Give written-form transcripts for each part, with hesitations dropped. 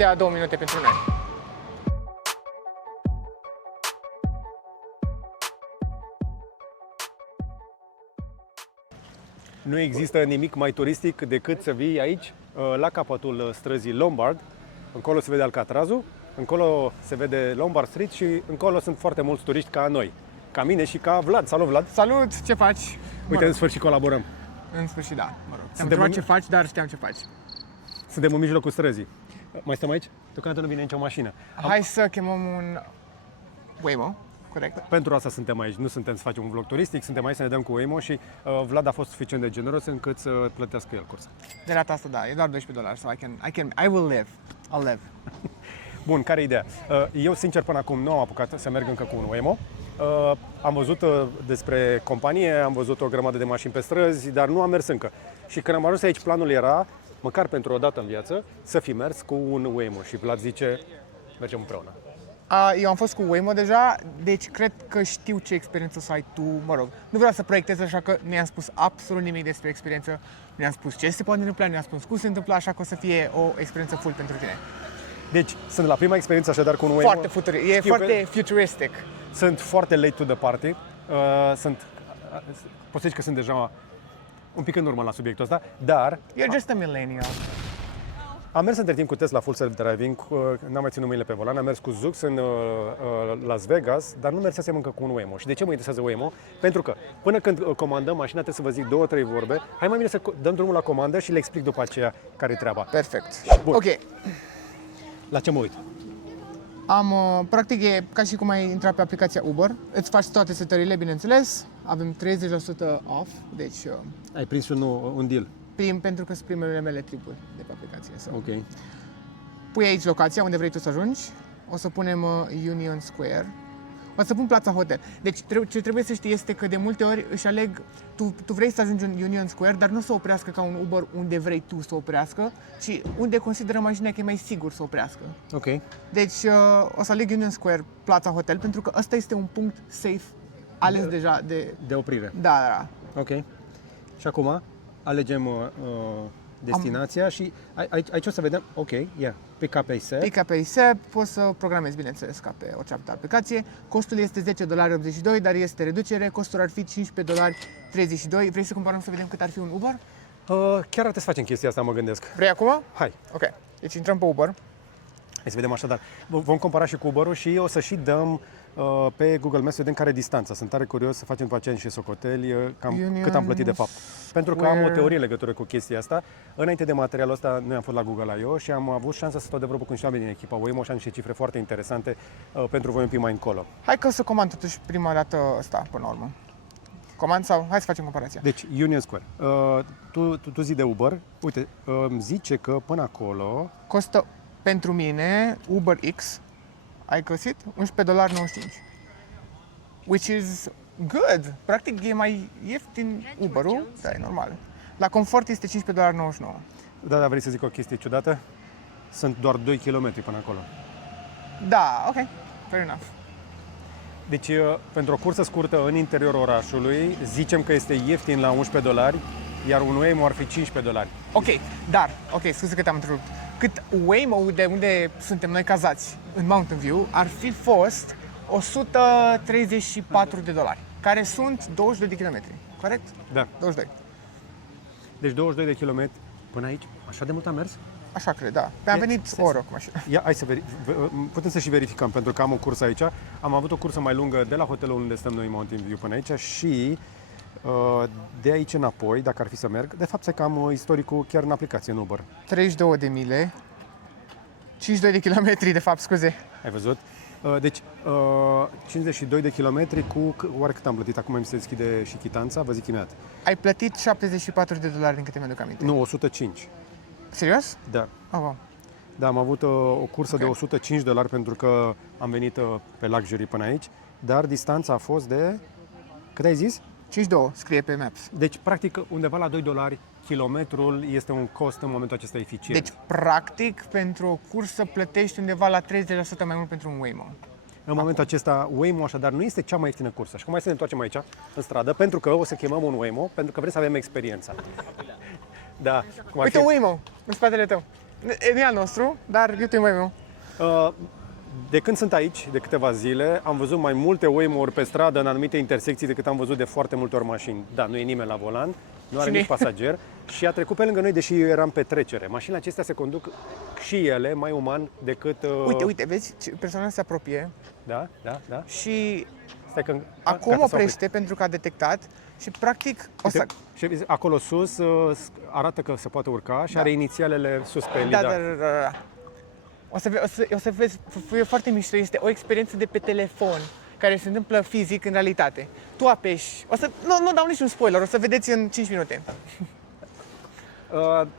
ia 2 minute pentru noi. Nu există nimic mai turistic decât să vii aici, la capătul străzii Lombard. Încolo se vede Alcatrazul, încolo se vede Lombard Street și încolo sunt foarte mulți turiști ca noi. Ca mine și ca Vlad. Salut, Vlad! Salut! Ce faci? Uite, în sfârșit colaborăm. În sfârșit, da. Mă rog. Am Suntem întrebat în- ce faci, dar știam ce faci. Suntem în mijlocul străzii. Mai stăm aici? Deocamdată nu vine nicio mașină. Hai să chemăm un Waymo, corect? Pentru asta suntem aici, nu suntem să facem un vlog turistic, suntem aici să ne dăm cu Waymo și Vlad a fost suficient de generos încât să plătească el cursa. De data asta, da, e doar $12, so I will live. I'll live. Bun, care e ideea? Eu, sincer, până acum nu am apucat să merg încă cu un Waymo. Am văzut despre companie, am văzut o grămadă de mașini pe străzi, dar nu am mers încă. Și când am ajuns aici, planul era, măcar pentru o dată în viață, să fi mers cu un Waymo. Și Vlad zice, mergem împreună. Eu am fost cu Waymo deja, deci cred că știu ce experiență să ai tu, mă rog. Nu vreau să proiectez, așa că nu i-am spus absolut nimic despre experiență. Nu i-am spus ce se poate întâmpla, nu i-am spus cum se întâmplă, așa că o să fie o experiență full pentru tine. Deci, sunt la prima experiență așadar cu un Waymo. Foarte futuristic, e Știu foarte futuristic. Sunt foarte late to the party. Pot să zici că sunt deja un pic în urmă la subiectul ăsta, dar You're just a millennial. am mers între timp cu Tesla Full Self Driving, n-am mai ținut mâinile pe volan, am mers cu Zux în Las Vegas, dar nu mersesem încă cu un Waymo. Și de ce mă interesează Waymo? Pentru că până când comandăm mașina trebuie să vă zic 2-3 vorbe. Hai mai bine să dăm drumul la comandă și le explic după aceea care e treaba. Perfect. Bun. Ok, La ce mă uit? practic e ca și cum ai intrat pe aplicația Uber. Îți faci toate setările, bineînțeles. Avem 30% off, deci Ai prins un deal. pentru că sunt primele mele tripuri de pe aplicație. So. Ok. Pui aici locația unde vrei tu să ajungi. O să punem Union Square. O să pun Plața Hotel. Deci ce trebuie să știi este că de multe ori își aleg, tu vrei să ajungi în Union Square, dar nu o să oprească ca un Uber unde vrei tu să oprească, ci unde consideră mașina că e mai sigur să oprească. Ok. Deci o să aleg Union Square, Plața Hotel, pentru că ăsta este un punct safe ales deja de... De oprire. Da. Ok. Și acum alegem destinația și aici o să vedem, ok, pick up ASAP. Pick up ASAP, poți să programezi, bineînțeles, ca pe orice altă aplicație. Costul este $10.82, dar este reducere. Costul ar fi $15.32. Vrei să comparăm să vedem cât ar fi un Uber? Chiar ar trebui să facem chestia asta, mă gândesc. Vrei acum? Hai. Ok. Deci intrăm pe Uber. Hai să vedem așadar. Vom compara și cu Uber-ul și o să și dăm pe Google Maps să vedem care e distanța. Sunt tare curios să facem după aceea niște socoteli, cât am plătit de fapt. Pentru că am o teorie în legătură cu chestia asta. Înainte de materialul ăsta, noi am fost la Google I.O. și am avut șansa să stau de vorbă cu niște oameni din echipa Waymo și am niște cifre foarte interesante pentru voi un pic mai încolo. Hai că o să comand totuși prima dată ăsta, până la urmă. Comand sau? Hai să facem comparația. Deci, Union Square. Tu zi de Uber. Uite, îmi zice că până acolo... Costă pentru mine Uber X, ai găsit? $11.95. Which is good. Practic e mai ieftin Uber-ul, da, e normal. La confort este $15.99. Da, vrei să zic o chestie ciudată? Sunt doar 2 km până acolo. Da, ok, fair enough. Deci, pentru o cursă scurtă în interiorul orașului, zicem că este ieftin la $11, iar un Waymo ar fi $15. Ok, dar, scuze că te-am întrerupt. Cât Waymo, de unde suntem noi cazați, în Mountain View, ar fi fost $134, care sunt 22 de kilometri, corect? Da. 22. Deci 22 de kilometri până aici. Așa de mult am mers? Așa cred, da. Am venit o oră cu mașina. Ia, hai să putem să și verificăm, pentru că am o cursă aici. Am avut o cursă mai lungă de la hotelul unde stăm noi în Mountain View până aici și de aici înapoi, dacă ar fi să merg, de fapt, că am istoricul chiar în aplicație, în Uber. 32 de mile, 52 de kilometri, de fapt, scuze. Ai văzut? Deci, 52 de kilometri cu... Oare cât am plătit? Acum mi se deschide și chitanța, vă zic imediat. Ai plătit $74 din câte mi-aduc aminte. Nu, 105. Serios? Da. Oh, wow. Da, am avut o cursă de $105 pentru că am venit pe luxury până aici, dar distanța a fost de... Cât ai zis? 52, scrie pe Maps. Deci, practic, undeva la $2 kilometrul este un cost în momentul acesta eficient. Deci, practic, pentru o cursă plătești undeva la 30% mai mult pentru un Waymo. În momentul acesta, Waymo așadar nu este cea mai ieftină cursă. Și cum hai să ne întoarcem aici, în stradă, pentru că o să chemăm un Waymo, pentru că vrem să avem experiența. Da. Uite un Waymo, în spatele tău. E al nostru, dar eu te mai meu. De când sunt aici, de câteva zile, am văzut mai multe Waymo-uri pe stradă în anumite intersecții decât am văzut de foarte multe ori mașini. Da, nu e nimeni la volan, nu are nici pasager și a trecut pe lângă noi, deși eu eram pe trecere. Mașinile acestea se conduc și ele mai uman decât... Uite, vezi? Persoana se apropie Da. și Stai că... acum gata, s-a oprește pentru că a detectat și practic o să... Și acolo sus arată că se poate urca și Da. are inițialele sus pe Da. lidar. O să vezi, e foarte mișto, este o experiență de pe telefon care se întâmplă fizic în realitate. Tu apeși, nu dau niciun spoiler, o să vedeți în 5 minute.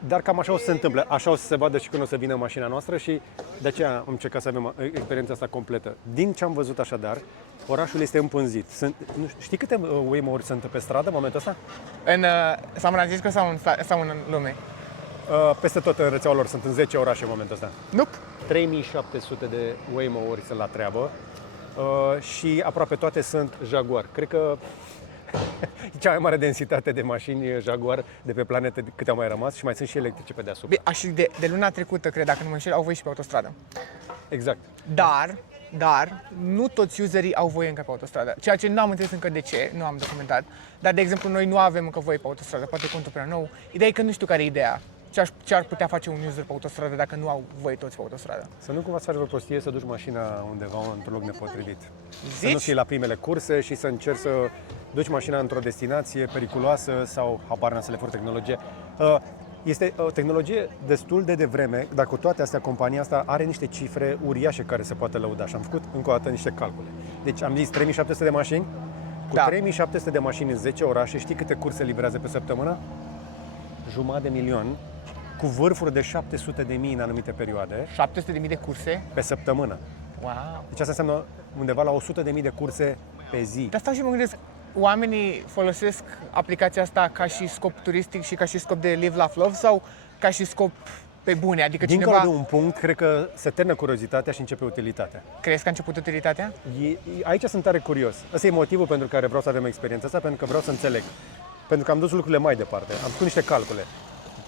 Dar cam așa o să se întâmple, așa o să se vadă și când o să vină mașina noastră și de aceea am încercat să avem experiența asta completă. Din ce am văzut așadar, orașul este împânzit. Știi câte Waymo-uri sunt pe stradă în momentul ăsta? În San Francisco sau în lume? Peste tot în rețeaua lor, sunt în 10 orașe în momentul ăsta. Nope. 3700 de Waymo-uri sunt la treabă și aproape toate sunt Jaguar. Cred că e cea mai mare densitate de mașini Jaguar de pe planetă câte au mai rămas și mai sunt și electrice pe deasupra. Bine, și de luna trecută, cred, dacă nu mă înșel, au voie și pe autostradă. Exact. Dar nu toți userii au voie încă pe autostradă. Ceea ce nu am înțeles încă de ce, nu am documentat. Dar, de exemplu, noi nu avem încă voie pe autostradă, poate contul prea nou. Ideea e că nu știu care e ideea. Ce ar putea face un user pe autostradă dacă nu au voie toți pe autostradă? Să nu cumva să faci vreo prostie să duci mașina undeva într-un loc nepotrivit. Să Zici? nu fii la primele curse și să încerci să duci mașina într-o destinație periculoasă sau habar n-am să le furi tehnologie. Este o tehnologie destul de devreme, dar cu toate astea, compania asta are niște cifre uriașe care se poate lăuda și am făcut încă o dată niște calcule. Deci am zis 3700 de mașini, cu 3700 de mașini în 10 orașe, știi câte curse livrează pe săptămână? 500.000, cu vârfuri de 700.000 în anumite perioade, 700.000 de curse? pe săptămână. Wow! Deci asta înseamnă undeva la 100.000 de curse pe zi. De asta și mă gândesc, oamenii folosesc aplicația asta ca și scop turistic și ca și scop de live, laugh, love sau ca și scop pe bune? Adică Dincolo cineva... de un punct, cred că se termină curiozitatea și începe utilitatea. Crezi că a început utilitatea? Aici sunt tare curios. Ăsta e motivul pentru care vreau să avem experiența asta, pentru că vreau să înțeleg. Pentru că am dus lucrurile mai departe. Am făcut niște calcule.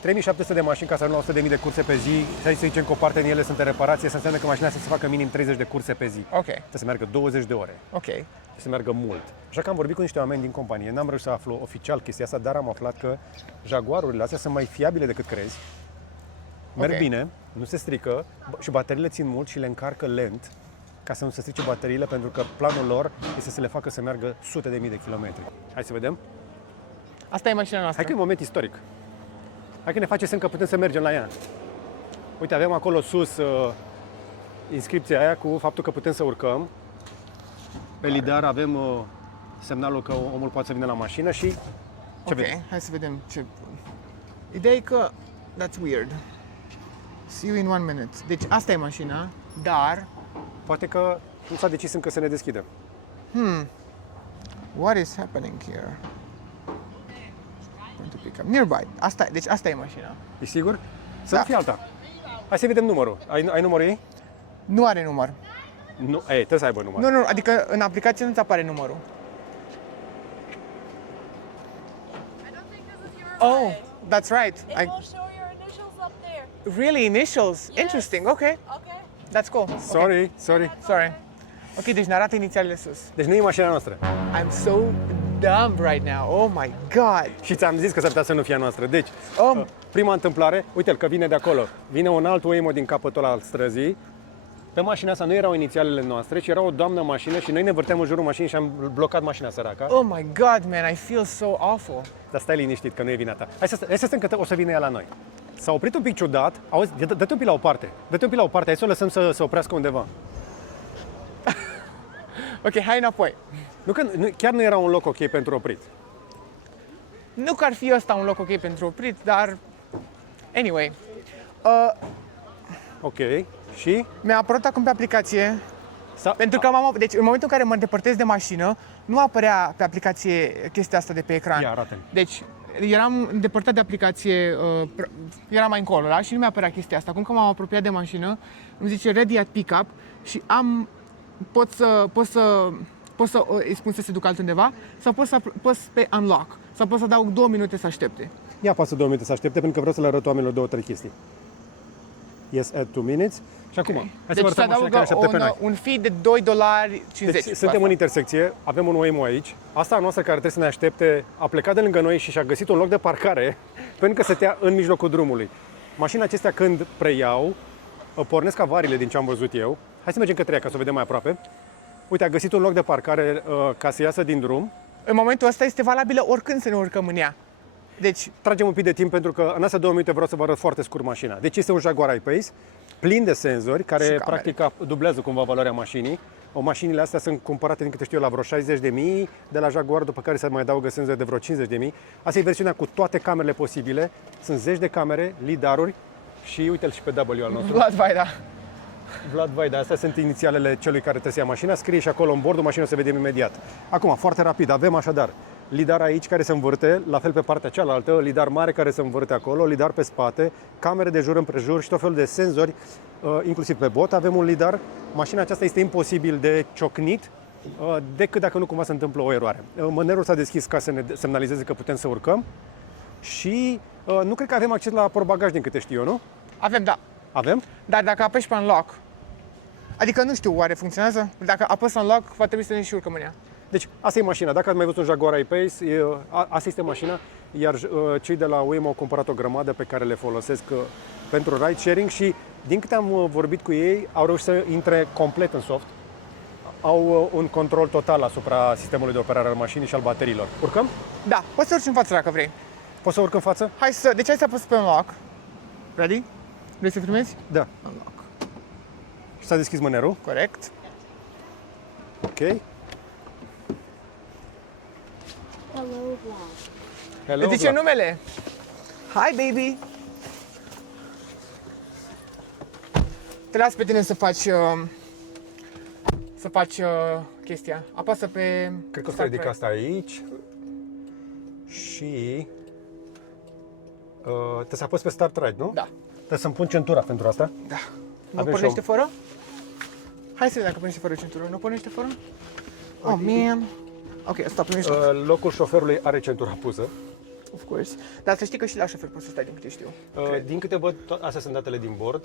3700 de mașini ca să ajungă la 100.000 de curse pe zi, să zicem că o parte din ele sunt în reparație, să înseamnă că mașina asta se facă minim 30 de curse pe zi. Ok. Trebuie să meargă 20 de ore. Ok. Să meargă mult. Așa că am vorbit cu niște oameni din companie, n-am reușit să aflu oficial chestia asta, dar am aflat că Jaguarurile astea sunt mai fiabile decât crezi. Merg bine, nu se strică și bateriile țin mult și le încarcă lent ca să nu se strice bateriile, pentru că planul lor este să le facă să meargă sute de mii de kilometri. Hai să vedem? Asta e mașina noastră. Hai că e un moment istoric. Hai că ne face semn că putem să mergem la ea. Uite, avem acolo sus inscripția aia cu faptul că putem să urcăm. Pe lidar avem semnalul că omul poate să vină la mașină și... Ce vezi? Hai să vedem ce... Ideea e că... That's weird. See you in 1 minute. Deci asta e mașina, dar... Poate că nu s-a decis încă să ne deschidă. What is happening here? Going to pick up. Nearby. Deci asta e mașina. E sigur? Să Da. nu fie alta. Hai să vedem numărul. Ai numărul ei? Nu are număr. Nu, trebuie să aibă număr. Nu, adică în aplicație nu-ți apare numărul. Oh, that's right. It will show your initials up there. Really? Initials? Interesting. Okay. Okay. That's cool. Sorry. Sorry. Ok, deci ne arată inițialele sus. Deci nu e mașina noastră. I'm so dumb right now. Oh my god. Și ți-am zis că s-ar putea să nu fie a noastră. Deci, Oh. prima întâmplare, uite-l că vine de acolo. Vine un alt Waymo din capătul al străzii. Pe mașina asta nu erau inițialele noastre, ci era o doamnă în mașină și noi ne vârteam în jurul mașinii și am blocat mașina săraca. Oh my god, man, I feel so awful. Dar stai liniștit că nu e vina ta. Hai să stăm că o să vină ea la noi. S-a oprit un pic ciudat. Auzi, dă-te un pic la o parte. Dă-te un pic la o parte, hai să o lăsăm să oprească undeva. Ok, hai înapoi. Chiar nu era un loc ok pentru oprit. Nu că ar fi ăsta un loc ok pentru oprit, dar... Anyway. Ok. Și? Mi-a apărut acum pe aplicație, Sau... pentru că deci în momentul în care mă îndepărtez de mașină, nu apărea pe aplicație chestia asta de pe ecran. Ia, arată-mi. Deci eram îndepărtat de aplicație, era mai încolo, da? Și nu mi-apărea chestia asta. Acum că m-am apropiat de mașină, îmi zice ready at pickup și pot să îi spun să se ducă altundeva sau pot să apăs pe unlock sau pot să adaug 2 minute să aștepte. Ia pasă 2 minute să aștepte, pentru că vreau să le arăt oamenilor 2-3 chestii. Yes, add 2 minutes. Și acum, hai să vă Deci se arătăm mașina care așteaptă pe adaugă noi. un fee de $2.50. Deci, suntem în intersecție, avem un Waymo aici. Asta a noastră care trebuie să ne aștepte a plecat de lângă noi și și-a găsit un loc de parcare pentru că stătea în mijlocul drumului. Mașina acestea când preiau, pornesc avariile din ce am văzut eu. Hai să mergem către ea ca să o vedem mai aproape. Uite, a găsit un loc de parcare ca să iasă din drum. În momentul ăsta este valabilă oricând să ne urcăm în ea. Deci, Tragem un pic de timp pentru că în astea 2 minute vreau să vă arăt foarte scurt mașina. Deci este un Jaguar I-Pace plin de senzori care camere. practic dublează cumva valoarea mașinii. Mașinile astea sunt cumpărate, din câte știu eu, la vreo 60.000 de la Jaguar, după care se mai adaugă senzori de vreo 50.000. Asta e versiunea cu toate camerele posibile. Sunt zeci de camere, lidaruri și uite-l și pe W al nostru. Vlad Vaida. Vlad Vaida, astea sunt inițialele celui care trebuie să ia mașina. Scrie și acolo în bordul mașinii, o să vedem imediat. Acum, foarte rapid, avem așadar lidar aici care se învârte, la fel pe partea cealaltă, lidar mare care se învârte acolo, lidar pe spate, camere de jur împrejur și tot felul de senzori, inclusiv pe bot avem un lidar. Mașina aceasta este imposibil de ciocnit, decât dacă nu cumva se întâmplă o eroare. Mânerul s-a deschis ca să ne semnalizeze că putem să urcăm și nu cred că avem acces la portbagaj din câte știu eu, nu? Avem, da. Avem? Dar dacă apeși pe unlock, adică nu știu, oare funcționează? Dacă apăs unlock, va trebui să ne și urcăm în ea. Deci, asta e mașina. Dacă ați mai văzut un Jaguar I-Pace, asta este mașina, iar cei de la Waymo au cumpărat o grămadă pe care le folosesc pentru ride sharing și, din câte am vorbit cu ei, au reușit să intre complet în soft. Au un control total asupra sistemului de operare al mașinii și al bateriilor. Urcăm? Da, poți să urci în față dacă vrei. Poți să urc în față? Deci hai să apăs pe unlock. Ready? Vrei să filmezi? Da. Unlock. Și s-a deschis mânerul. Corect. Ok. Hello, vlog. Hello, Îți zice numele. Hi, baby. Te las pe tine să faci chestia. Apasă pe Cred că o să start ridic ride. asta aici. Și trebuie să apăs pe Start Ride, nu? Da. Trebuie să-mi pun centura pentru asta. Da. Nu Avem pornește și fără? Hai să vedem dacă pornește fără centură. Nu pornește fără? Oh, man. Ok, stop, nu ești. Locul șoferului are centura pusă. Of course. Dar să știi că și la șofer poți să stai din câte știu. Din câte văd, astea sunt datele din bord.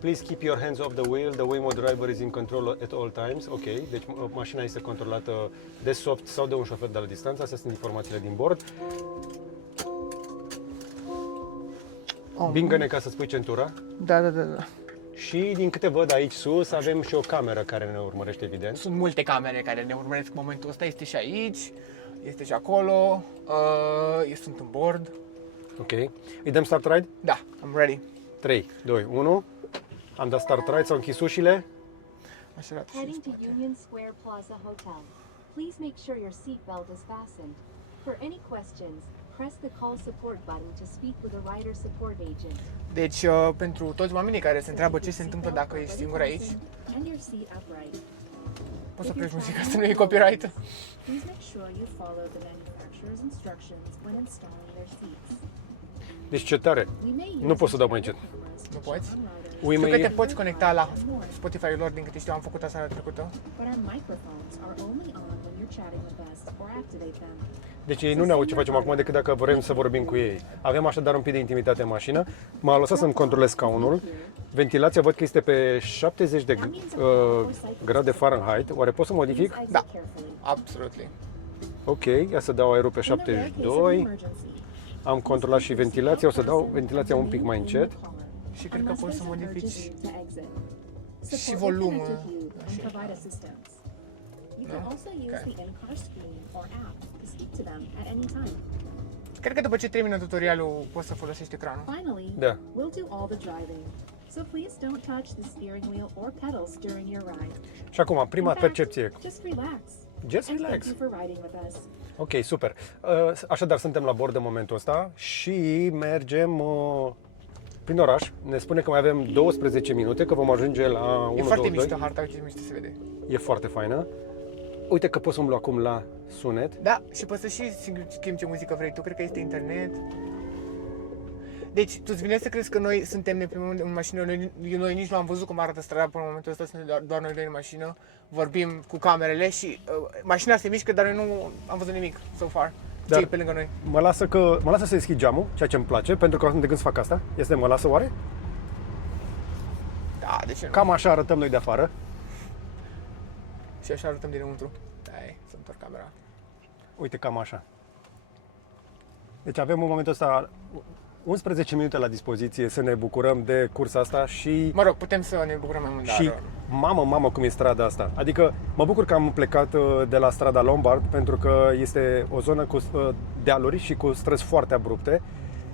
Please keep your hands off the wheel. The Waymo driver is in control at all times. Ok, deci mașina este controlată de soft sau de un șofer de la distanță. Astea sunt informațiile din bord. Bingă-ne ca să spui centura. Da, da, da, da. Și din câte văd aici sus, avem și o cameră care ne urmărește, evident. Sunt multe camere care ne urmăresc în momentul ăsta. Este și aici, este și acolo. Eu sunt în bord. Ok. Îi dăm Start Ride? Da, I'm ready. 3, 2, 1. Am dat Start Ride, s-au închis ușile. Așa arată și Heading to spate. Union Square Plaza Hotel. Please make sure your seatbelt is fastened. For any questions, press the call support button to speak with a rider support agent. Deci, pentru toți oamenii care se întreabă ce se întâmplă dacă ești singur aici, And your seat upright. poți să pleci muzica, să nu e copyright. Please make sure you follow the manufacturer's instructions when installing their seats. Deci ce tare. We may Nu use pot să dau mai încet. cameras Nu to poți? check on riders, We Știu că te may... poți conecta la Spotify-ul lor, din câte știu, am făcut asta la trecută. but our microphones are only on when you're chatting with us or activate them. Deci ei nu ne aud ce facem acum decât dacă vrem să vorbim cu ei. Avem așadar un pic de intimitate în mașină. M-a lăsat să-mi controlez scaunul. Ventilația văd că este pe 70 de grade Fahrenheit. Oare pot să modific? Please exit Da. carefully. Absolutely. Ok, ia să dau aerul pe In the rare case of 72. emergency, Am controlat și ventilația. O să dau ventilația un pic mai încet. Și cred că poți să modifici și și volumul. You can also use the in-car screen or app to speak to them at any time. Cred că după ce termină tutorialul poți să folosești ecranul. Finally, Da. we'll do all the driving. So please don't touch the steering wheel or pedals during your ride. Și acum, prima In fact, percepție. Just relax. Just And relax. thank you for riding with us. Ok, super. Așadar, suntem la bord în momentul ăsta și mergem prin oraș. Ne spune că mai avem 12 minute, că vom ajunge la E foarte 1-2-2. mișto harta, uite ce mișto se vede. E foarte faină. Uite că poți să umblu acum la sunet. Da, și poți să și schimbi ce muzică vrei tu, cred că este internet. Deci, tu-ți vine să crezi că noi suntem ne plimbăm în mașină, noi nici nu am văzut cum arată strada până în momentul ăsta, suntem doar noi doi în mașină, vorbim cu camerele și mașina se mișcă, dar noi nu am văzut nimic so far. Dar- Ce e pe lângă noi? Mă lasă să deschid geamul, ceea ce îmi place, pentru că de când să fac asta. Este mă lasă oare? de ce nu? Cam așa arătăm noi de afară. Și așa arătăm dinăuntru. Hai, să întorc camera. Uite, cam așa. Deci avem în momentul ăsta 11 minute la dispoziție să ne bucurăm de cursa asta și... Mă rog, putem să ne bucurăm mai mult, Și dar... mamă cum e strada asta. Adică mă bucur că am plecat de la strada Lombard pentru că este o zonă cu dealuri și cu străzi foarte abrupte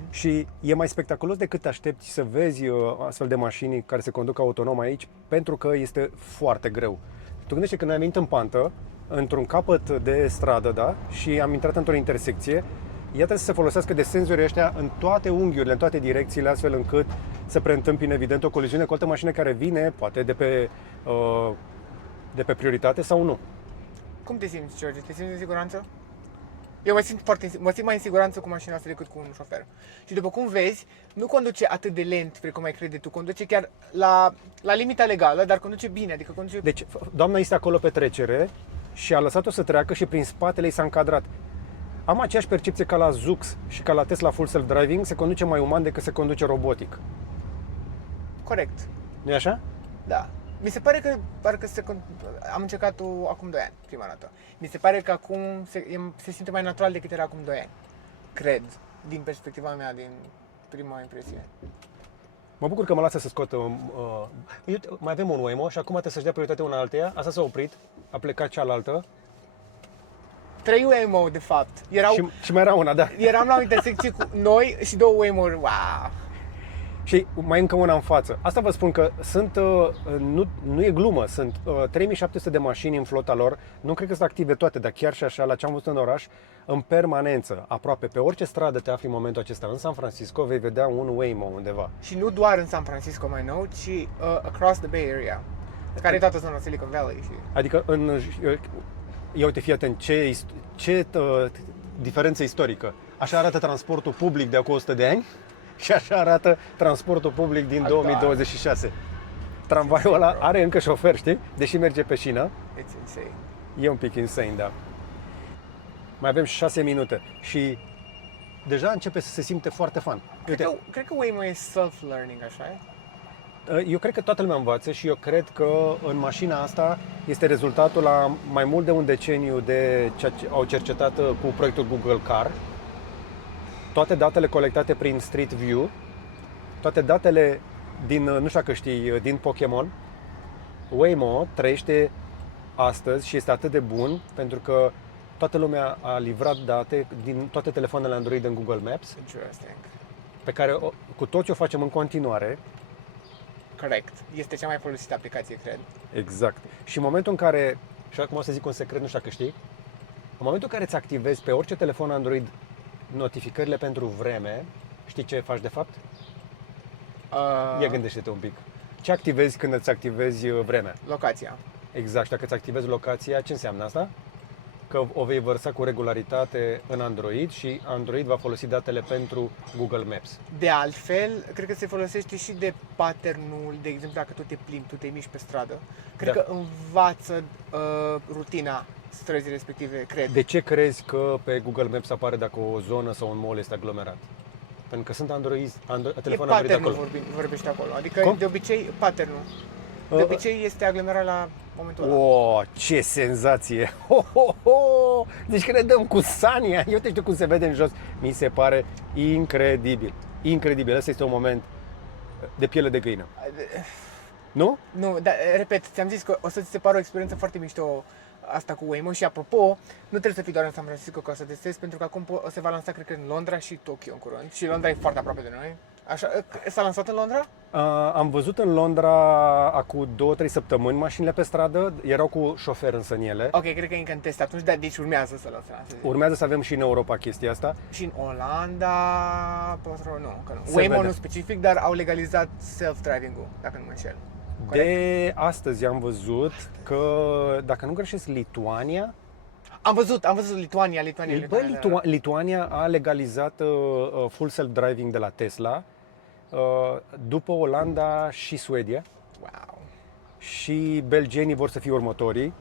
și e mai spectaculos decât te aștepți să vezi astfel de mașini care se conduc autonom aici, pentru că este foarte greu. Tu gândește că noi am venit în pantă, într-un capăt de stradă, da? Și am intrat într-o intersecție. Ea trebuie să se folosească de senzorii ăștia în toate unghiurile, în toate direcțiile, astfel încât să preîntâmpine evident o coliziune cu o altă mașină care vine, poate de pe prioritate sau nu. Cum te simți, George? Te simți în siguranță? Eu mă simt mai în siguranță cu mașina asta decât cu un șofer. Și după cum vezi, nu conduce atât de lent precum ai crede tu, conduce chiar la limita legală, dar conduce bine, adică conduce... Deci, doamna este acolo pe trecere și a lăsat-o să treacă și prin spatele ei s-a încadrat. Am aceeași percepție ca la Zoox și ca la Tesla Full Self Driving, se conduce mai uman decât se conduce robotic. Corect, Nu-i așa? da. Mi se pare că am încercat-o acum 2 ani, prima dată. Mi se pare că acum se simte mai natural decât era acum 2 ani. Cred, din perspectiva mea, din prima impresie. Mă bucur că mă lasă să scot... mai avem un Waymo și acum trebuie să-și dea prioritate una alteia. Asta s-a oprit, a plecat cealaltă. 3 Waymo, de fapt. Și mai era una, da. Eram la o intersecție cu noi și 2 Waymo-uri. Wow! Și mai încă una în față. Asta vă spun că nu e glumă, sunt 3700 de mașini în flota lor. Nu cred că sunt active toate, dar chiar și așa, la ce am văzut în oraș, în permanență, aproape pe orice stradă te afli în momentul acesta. În San Francisco vei vedea un Waymo undeva. Și nu doar în San Francisco mai nou, ci across the Bay Area, care e toată zona Silicon Valley. Și... Adică ia uite, fii atent, ce diferență istorică. Așa arată transportul public de acum 100 de ani și așa arată transportul public din 2026. Tramvaiul ăla are încă șofer, știi? Deși merge pe șină. It's insane. E un pic insane, da. Mai avem 6 minute și deja începe să se simte foarte fun. Cred că Waymo e self-learning, așa e? Eu cred că toată lumea învață și eu cred că în mașina asta este rezultatul la mai mult de un deceniu de ceea ce au cercetat cu proiectul Google Car. Toate datele colectate prin Street View, toate datele din, nu știu dacă știi, din Pokémon. Waymo trăiește astăzi și este atât de bun pentru că toată lumea a livrat date din toate telefoanele Android în Google Maps, Interesting. pe care cu toți o facem în continuare. Corect. Este cea mai folosită aplicație, cred. Exact. Și în momentul în care, și acum o să zic un secret, nu știu dacă știi, în momentul în care îți activezi pe orice telefon Android notificările pentru vreme, știi ce faci de fapt? Ia gândește-te un pic. Ce activezi când îți activezi vremea? Locația. Exact. Și dacă îți activezi locația, ce înseamnă asta? Că o vei vărsa cu regularitate în Android și Android va folosi datele pentru Google Maps. De altfel, cred că se folosește și de patternul, de exemplu, dacă tu te plimbi, tu te miști pe stradă, cred că învață rutina străzii respective, cred. De ce crezi că pe Google Maps apare dacă o zonă sau un mall este aglomerat? Pentru că sunt telefonul Android acolo. Vorbește acolo. Adică Cum? de obicei patternul. De obicei este aglomerat la momentul ăla. Oh, ce senzație! Ho, ho, ho! Deci când ne dăm cu Sania, eu te știu cum se vede în jos, mi se pare incredibil. Incredibil, ăsta este un moment de piele de găină. Nu? Nu, dar repet, ți-am zis că o să ți se pară o experiență foarte mișto asta cu Waymo și apropo, nu trebuie să fii doar în San Francisco ca să testezi, pentru că acum se va lansa, cred că, în Londra și Tokyo în curând. Și Londra e foarte aproape de noi. Așa, s-a lansat în Londra? Am văzut în Londra acum 2-3 săptămâni mașinile pe stradă, erau cu șofer însă în ele. Ok, cred că e încă în test atunci, dar deci urmează să lanseze. Urmează să avem și în Europa chestia asta. Și în Olanda, nu, că nu. Se Waymo vede. nu specific, dar au legalizat self-driving-ul, dacă nu mă înșel. De astăzi am văzut că, dacă nu greșesc, Lituania Am văzut Lituania. Lituania a legalizat full self-driving de la Tesla, după Olanda și Suedia. Wow. Și belgenii vor să fie următorii.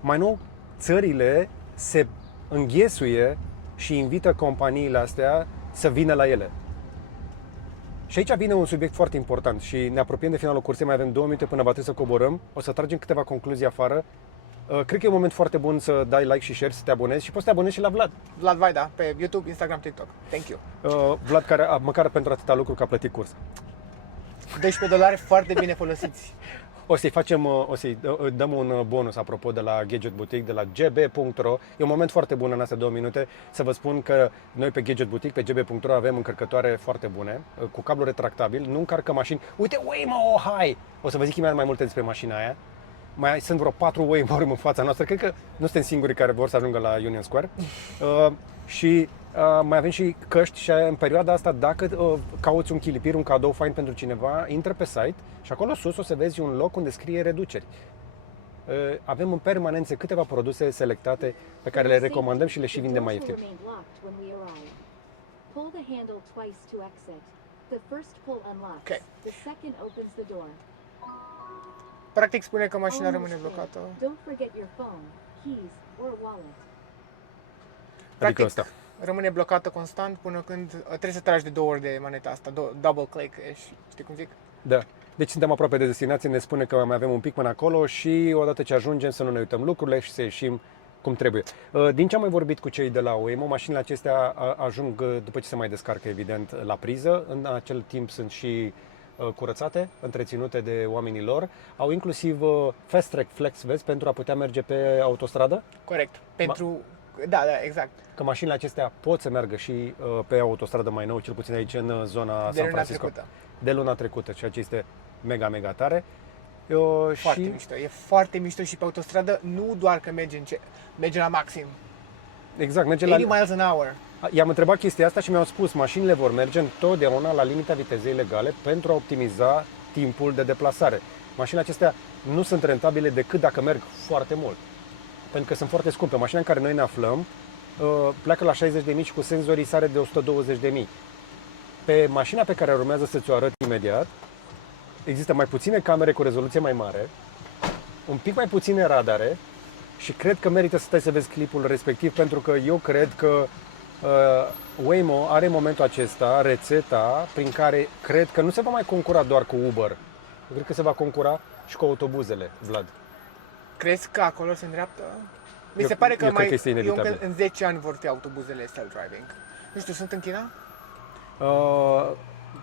Mai nou, țările se înghesuie și invită companiile astea să vină la ele. Și aici vine un subiect foarte important și ne apropiem de finalul cursei, mai avem 2 minute până va trebui să coborâm, o să tragem câteva concluzii afară. Cred că e un moment foarte bun să dai like și share, să te abonezi și poți să te abonezi și la Vlad. Vlad Vaida, pe YouTube, Instagram, TikTok. Thank you. Vlad, care măcar pentru atâta lucru că a plătit curs. $12 foarte bine folosiți. O să-i dăm un bonus apropo de la Gadget Boutique, de la gb.ro. E un moment foarte bun în astea 2 minute să vă spun că noi pe Gadget Boutique, pe gb.ro avem încărcătoare foarte bune, cu cablu retractabil, nu încarcă mașini. Uite, Waymo, hai! O să vă zic imediat mai multe despre mașina aia. Mai sunt vreo 4 Waymo-uri în fața noastră. Cred că nu suntem singurii care vor să ajungă la Union Square. Și mai avem și căști și în perioada asta, dacă cauți un chilipir, un cadou fain pentru cineva, intră pe site și acolo sus o să vezi un loc unde scrie reduceri. Avem în permanență câteva produse selectate pe care le recomandăm și le și vindem mai ieftin. Pull the handle twice to exit. The first pull unlocks. Okay. The second opens the door. Practic spune că mașina rămâne Almost blocată. there. Don't forget your phone, keys, or wallet. Adică asta. Rămâne blocată constant până când trebuie să tragi de 2 ori de maneta asta, double click, știi cum zic? Da. Deci suntem aproape de destinație, ne spune că mai avem un pic până acolo și odată ce ajungem să nu ne uităm lucrurile și să ieșim cum trebuie. Din ce am mai vorbit cu cei de la Waymo, mașinile acestea ajung după ce se mai descarcă, evident, la priză. În acel timp sunt și curățate, întreținute de oamenii lor. Au inclusiv Fast Track Flex, vezi, pentru a putea merge pe autostradă. Corect. Pentru... Da, exact. Că mașinile acestea pot să meargă și pe autostradă mai nou, cel puțin aici în zona San Francisco. De luna trecută, ceea ce este mega, mega tare. Foarte mișto. E foarte mișto și pe autostradă, nu doar că merge la maxim. Exact, merge 80 miles an hour. I-am întrebat chestia asta și mi-au spus, mașinile vor merge întotdeauna la limita vitezei legale pentru a optimiza timpul de deplasare. Mașinile acestea nu sunt rentabile decât dacă merg foarte mult. Pentru că sunt foarte scumpe. Mașina în care noi ne aflăm pleacă la 60.000 și cu senzorii sare de 120.000. Pe mașina pe care urmează să ți-o arăt imediat, există mai puține camere cu rezoluție mai mare, un pic mai puține radare și cred că merită să stai să vezi clipul respectiv, pentru că eu cred că Waymo are în momentul acesta rețeta prin care cred că nu se va mai concura doar cu Uber. Eu cred că se va concura și cu autobuzele, Vlad. Crezi că acolo se îndreaptă? Mi se pare că în 10 ani vor fi autobuzele self-driving. Nu știu, sunt în China?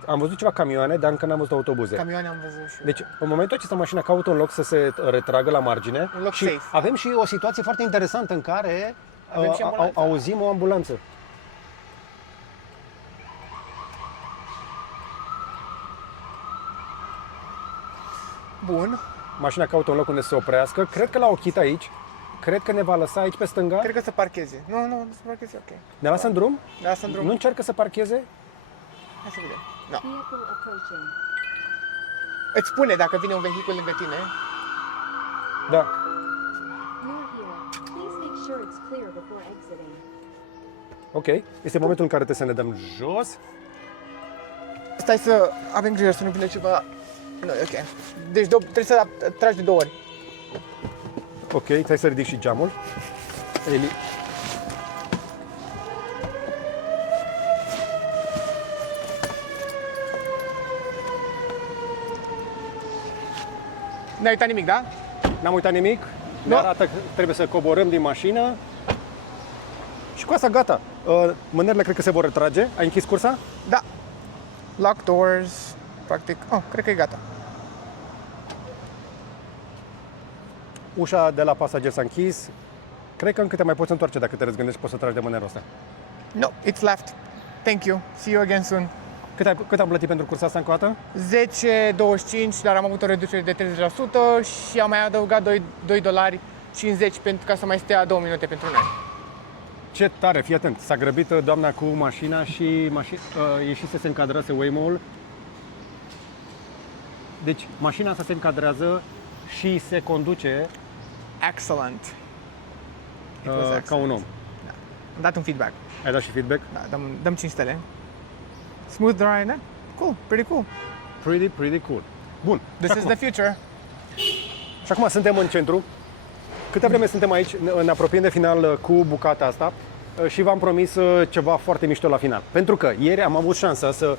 Am văzut ceva camioane, dar încă n-am văzut autobuze. Camioane am văzut și eu. Deci, în momentul acesta, mașina caută un loc să se retragă la margine. Un loc și safe. avem și o situație foarte interesantă în care și auzim o ambulanță. Bun. Mașina caută un loc unde să se oprească. Cred că l-a ochit aici. Cred că ne va lăsa aici pe stânga. Cred că să parcheze. Nu să parcheze, ok. Ne lasă în drum? Ne lasă în drum. Nu încearcă să parcheze? Hai să vedem. No. Vehicle approaching. Îți spune dacă vine un vehicul lângă tine. Da. You're here. Please make sure it's clear before exiting. Ok. Este momentul în care trebuie să ne dăm jos. Stai să avem grijă să nu vină ceva. Nu, ok. Deci trebuie să tragi de 2 ori. Ok, trebuie să ridic și geamul. Eli. N-ai uitat nimic, da? N-am uitat nimic. Ne arată că trebuie să coborâm din mașină. Și cu asta gata. Mânerile cred că se vor retrage. Ai închis cursa? Da. Lock doors. Practic. Oh, cred că e gata. Ușa de la pasager s-a închis. Cred că încă te mai poți întoarce dacă te răzgândești, poți să tragi de mânerul ăsta. No, it's left. Thank you. See you again soon. Cât am plătit pentru cursa asta încă o dată? 10,25, dar am avut o reducere de 30% și am mai adăugat $2,50 pentru ca să mai stea 2 minute pentru noi. Ce tare, fii atent. S-a grăbit doamna cu mașina și ieșise, se încadrase Waymo-ul. Deci mașina asta se încadrează și se conduce Excellent. It was excellent. ca un om. Da. Am dat un feedback. Ai dat și feedback? Da, dăm 5 stele. Smooth ride, da? Cool, pretty cool. Pretty cool. Bun. This is the future. Și acum suntem în centru. Câte vreme suntem aici, ne apropiem de final cu bucata asta și v-am promis ceva foarte mișto la final. Pentru că ieri am avut șansa să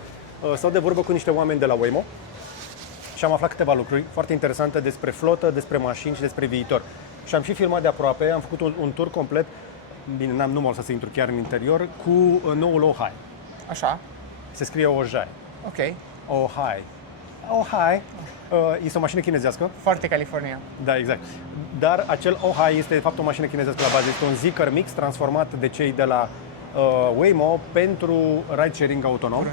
stau de vorbă cu niște oameni de la Waymo și am aflat câteva lucruri foarte interesante despre flotă, despre mașini și despre viitor. Și am și filmat de aproape, am făcut un tur complet, bine, nu mă o să intru chiar în interior, cu noul Ojai. Așa, Se scrie Ojai. ok. Ojai. Ojai. Este o mașină chinezească. Foarte California. Da, exact. Dar acel Ojai este de fapt o mașină chinezească la bază. Este un Zeekr mix transformat de cei de la Waymo pentru ride-sharing autonom.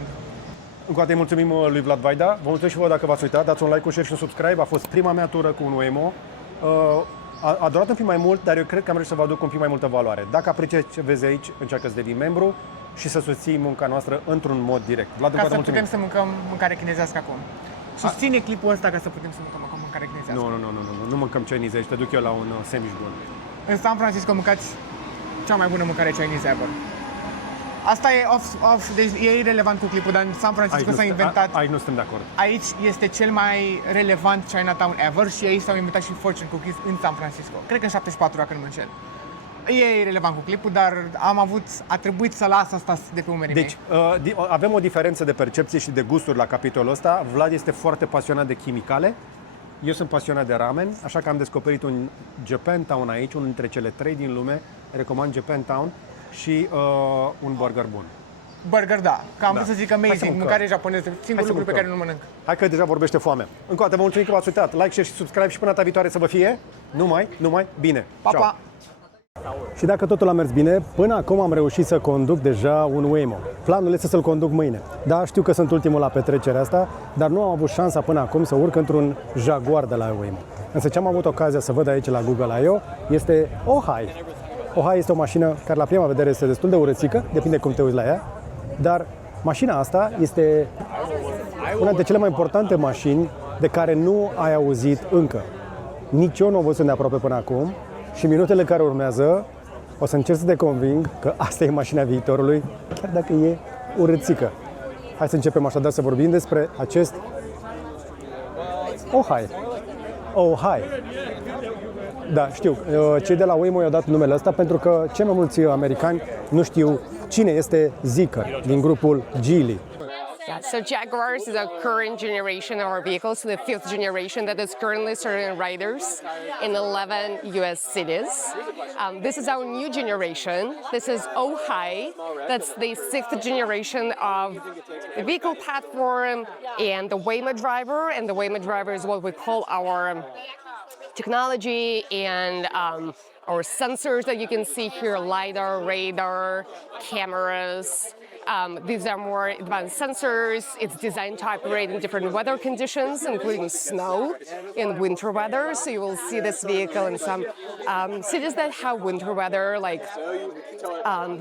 Încă o dată îi mulțumim lui Vlad Vaida. Vă mulțumesc și vouă dacă v-ați uitat. Dați un like, un share și un subscribe. A fost prima mea tură cu un Waymo. A durat un pic mai mult, dar eu cred că am reușit să vă aduc un pic mai multă valoare. Dacă apreciezi ce vezi aici, încearcă să devii membru și să susții munca noastră într-un mod direct. Vlad, Ca să mulțumim. putem să mâncăm mâncare chinezească acum. Susține clipul ăsta ca să putem să mâncăm acum mâncare chinezească. Nu mâncăm Chinese aici, te duc eu la un sandwich bun. În San Francisco mâncați cea mai bună mâncare Chinese ever. Asta e deci e irelevant cu clipul, dar în San Francisco s-a inventat. Aici nu suntem de acord. Aici este cel mai relevant Chinatown ever și aici s-au inventat și fortune cookies în San Francisco. Cred că în 74, dacă nu mă înșel. E irelevant cu clipul, dar a trebuit să las asta de pe umerii Deci, avem o diferență de percepție și de gusturi la capitolul ăsta. Vlad este foarte pasionat de chimicale. Eu sunt pasionat de ramen, așa că am descoperit un Japantown aici, unul dintre cele 3 din lume. Recomand Japantown și un burger bun. Burger, da. Că am vrut să zic Hai să amazing, mâncăm. mâncare japoneză, singurul lucru pe mâncăm. care nu mănânc. Hai că deja vorbește foame. Încă o dată vă mulțumim că v-ați uitat. Like, share și subscribe și până data viitoare să vă fie numai bine. Pa, Ciao. pa! Și dacă totul a mers bine, până acum am reușit să conduc deja un Waymo. Planul este să-l conduc mâine. Da, știu că sunt ultimul la petrecerea asta, dar nu am avut șansa până acum să urc într-un Jaguar de la Waymo. Însă ce am avut ocazia să văd aici la Google I.O. este Ojai. Ojai este o mașină care la prima vedere este destul de urățică, depinde cum te uiți la ea, dar mașina asta este una dintre cele mai importante mașini de care nu ai auzit încă. Nici eu nu o văzut de aproape până acum și minutele care urmează o să încerc să te conving că asta e mașina viitorului, chiar dacă e urățică. Hai să începem așadar să vorbim despre acest Ojai. Ojai. Da, știu. Cei de la Waymo i-au dat numele ăsta pentru că cei mai mulți americani nu știu cine este Zeekr din grupul Geely. Yeah, so Jaguars is a current generation of our vehicles, so the fifth generation that is currently serving riders in 11 US cities. This is our new generation. This is Ojai. That's the sixth generation of the vehicle platform and the Waymo driver. And the Waymo driver is what we call our technology and our sensors that you can see here, LiDAR, radar, cameras. These are more advanced sensors. It's designed to operate in different weather conditions, including snow and winter weather. So you will see this vehicle in some cities that have winter weather, like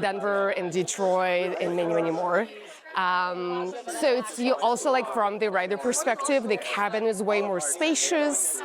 Denver and Detroit and many, many more. So it's also like from the rider perspective, the cabin is way more spacious.